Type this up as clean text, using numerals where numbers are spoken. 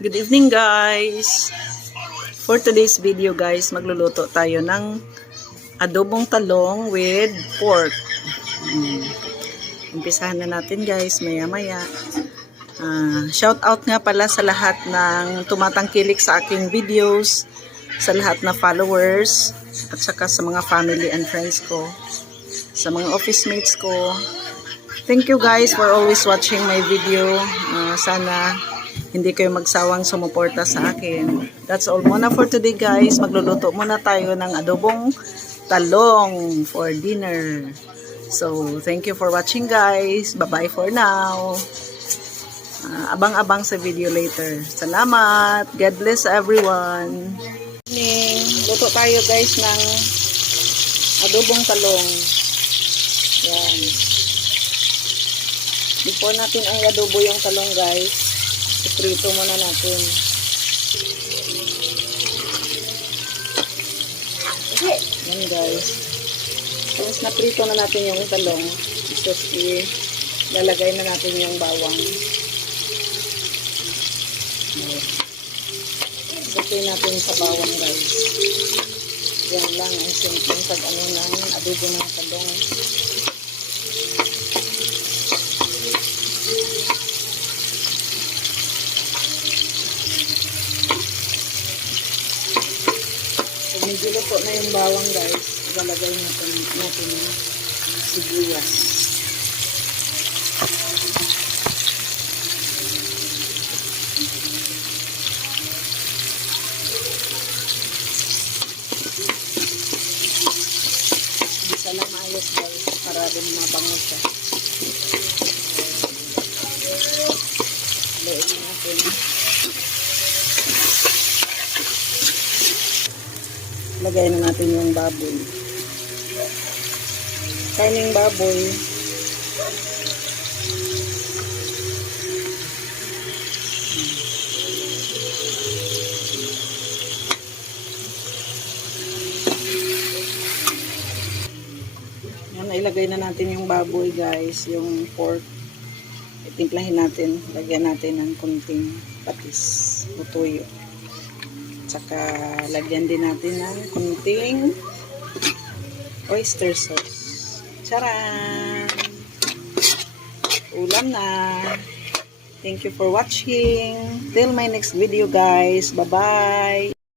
Good evening guys! For today's video guys, magluluto tayo ng adobong talong with pork. Umpisahan na natin guys, maya maya. Shout out nga pala sa lahat ng tumatangkilik sa aking videos, sa lahat na followers, at saka sa mga family and friends ko, sa mga office mates ko. Thank you guys for always watching my video. Sana hindi kayo magsawang sumuporta sa akin. That's all muna for today guys. Magluluto muna tayo ng adobong talong for dinner. So, thank you for watching guys. Bye-bye for now. Abang-abang sa video later. Salamat. God bless everyone. Luto tayo guys ng adobong talong. Yan. Before natin ang adobo yung talong guys, iprito muna natin. Yan guys. Tapos naprito na natin yung talong. Tapos ilalagay na natin yung bawang. Ilagay natin sa bawang guys. Yan lang ang simpleng pag-ano ng adobo ng talong. Medyo luto na yung bawang guys, ilalagay natin yung sibuyas. Bisa lang maayos guys, para rin mabango siya. Haluin natin. Lagay na natin yung baboy. Karning baboy. Yan, ilagay na natin yung baboy guys, yung pork. Itimplahin natin, lagyan natin ng kunting patis o tuyo. Saka lagyan din natin ng kunting oyster sauce. Charan! Ulam na! Thank you for watching. Till my next video guys. Bye-bye!